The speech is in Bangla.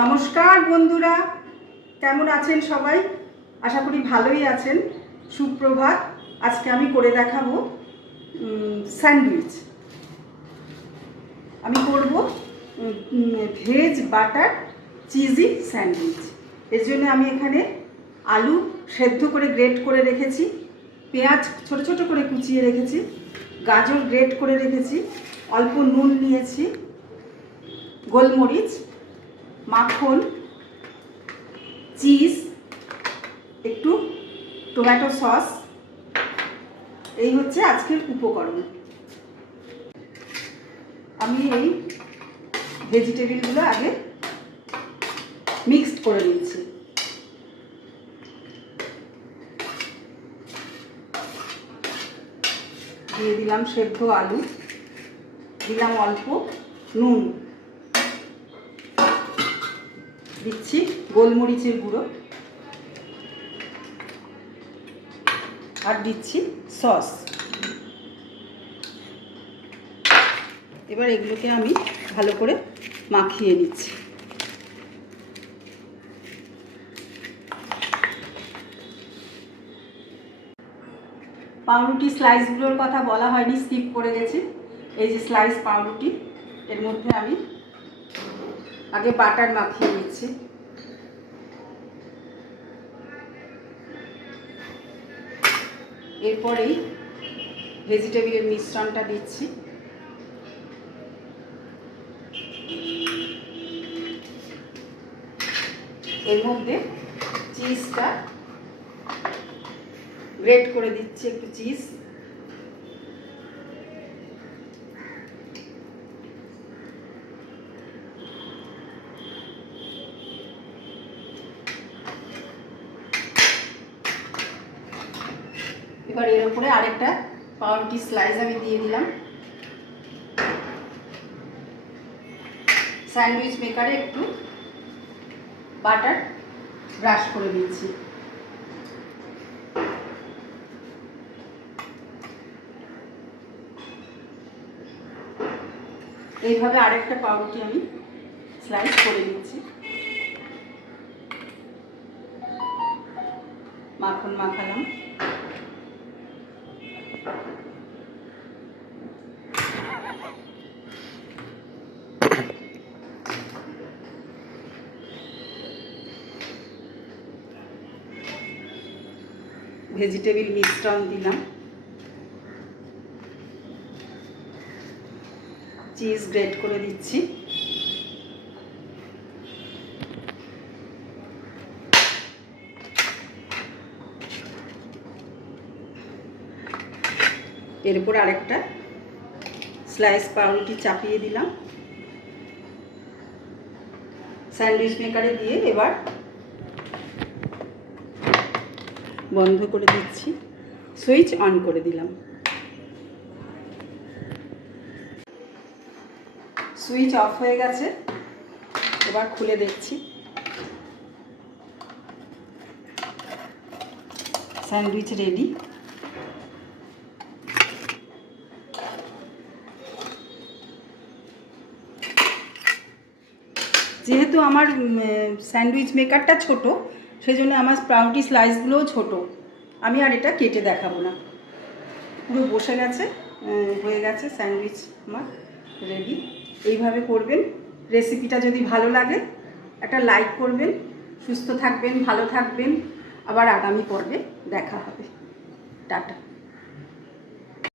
নমস্কার বন্ধুরা, কেমন আছেন সবাই? আশা করি ভালোই আছেন। সুপ্রভাত। আজকে আমি করে দেখাবো স্যান্ডউইচ। আমি করব ভেজ বাটার চিজি স্যান্ডউইচ। এর জন্য আমি এখানে আলু সেদ্ধ করে গ্রেট করে রেখেছি, পেঁয়াজ ছোট ছোট করে কুচিয়ে রেখেছি, গাজর গ্রেট করে রেখেছি, অল্প নুন নিয়েছি, গোলমরিচ, মাখন, চিজ, একটু টমেটো সস। এই হচ্ছে আজকের উপকরণ। আমি এই ভেজিটেবিলগুলো আগে মিক্সড করে নিচ্ছি। দিয়ে দিলাম সেদ্ধ আলু, দিলাম অল্প নুন, দিচ্ছি গোলমরিচের গুঁড়ো, আর দিচ্ছি সস। এবার এগুলোকে আমি ভালো করে মাখিয়ে নিচ্ছি। পাউরুটি স্লাইসগুলোর কথা বলা হয়নি, স্কিপ করে গেছি। এই যে স্লাইস পাউরুটি, এর মধ্যে আমি আগে বাটার মাখিয়ে নিচ্ছি। এরপরেই ভেজিটেবিলের মিশ্রণটা দিচ্ছি। এর মধ্যে চিজটা গ্রেট করে দিচ্ছি, একটু চিজ। এবার এর উপরে আরেকটা পাউরুটি স্লাইস আমি দিয়ে দিলাম। স্যান্ডউইচ মেকারে একটু বাটার ব্রাশ করে দিচ্ছি। এইভাবে আরেকটা পাউরুটি আমি স্লাইস করে নিচ্ছি। মাখন মাখালাম। ভেজিটেবিল মিশ্রণ দিলাম, চিজ গ্রেট করে দিচ্ছি। এর উপর আরেকটা স্লাইস পাউরুটি চাপিয়ে দিলাম। স্যান্ডউইচ মেকারে দিয়ে এবার বন্ধ করে দিচ্ছি, সুইচ অন করে দিলাম। সুইচ অফ হয়ে গেছে, এবার খুলে দেখছি। Sandwich ready. যেহেতু আমার স্যান্ডউইচ মেকারটা ছোট, সেই জন্য আমার স্প্রাউটি স্লাইসগুলোও ছোট। আমি আর এটা কেটে দেখাবো না, পুরো বসে গেছে, হয়ে গেছে স্যান্ডউইচ আমার রেডি। এইভাবে করবেন। রেসিপিটা যদি ভালো লাগে একটা লাইক করবেন। সুস্থ থাকবেন, ভালো থাকবেন। আবার আগামী পর্বে দেখা হবে। টাটা।